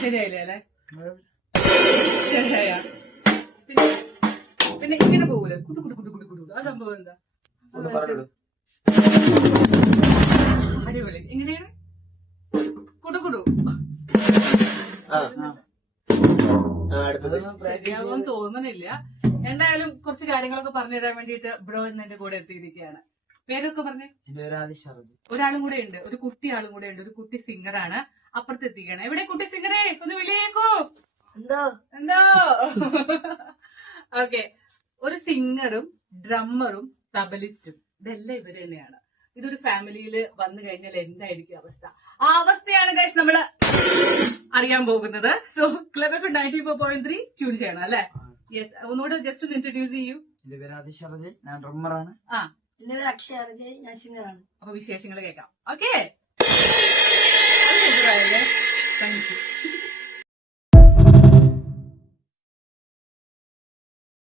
ശരിയായില്ലേ അല്ലെ? ശരിയായ പിന്നെ ഇങ്ങനെ പോകൂലേ കുടു കുടു കുടു കുടു കുടു. ആ സംഭവം എന്താ? അടിപൊളി. എങ്ങനെയാണ് കുടു കുടു? ശരിയാവുമെന്ന് തോന്നുന്നില്ല. എന്തായാലും കുറച്ച് കാര്യങ്ങളൊക്കെ പറഞ്ഞു തരാൻ വേണ്ടിയിട്ട് ബ്രോ ഇന്ന് എന്റെ കൂടെ എത്തിയിരിക്കുകയാണ്. പേരൊക്കെ പറഞ്ഞേ. ഒരാളും കൂടെ ഉണ്ട്, ഒരു കുട്ടിയാളും കൂടെ ഉണ്ട്. ഒരു കുട്ടി സിംഗറാണ്. അപ്പുറത്തെത്തിക്കണം. എവിടെ കുട്ടി സിംഗറേ? ഒന്ന് വിളിയേക്കോ. എന്തോ ഓക്കെ. ഒരു സിംഗറും ഡ്രമ്മറും തബലിസ്റ്റും ഇതെല്ലാം ഇവര് തന്നെയാണ്. ഇതൊരു ഫാമിലിയിൽ വന്നു കഴിഞ്ഞാൽ എന്തായിരിക്കും അവസ്ഥ? ആ അവസ്ഥയാണ് ഗൈസ് നമ്മള് അറിയാൻ പോകുന്നത്. സോ ക്ലബ് എഫ് 94.3 ട്യൂൺ ചെയ്യണം അല്ലെ? യെസ്. ഒന്നുകൂടെ ജസ്റ്റ് ഒന്ന് ഇൻട്രൊഡ്യൂസ് ചെയ്യൂ. എന്റെ പേര് ആദിശ്, ഞാൻ ഡ്രമ്മറാണ്. ആ, എന്റെ പേര് അക്ഷയ്, ഞാൻ സിംഗറാണ്. അപ്പൊ വിശേഷങ്ങൾ കേൾക്കാം. ഓക്കെ.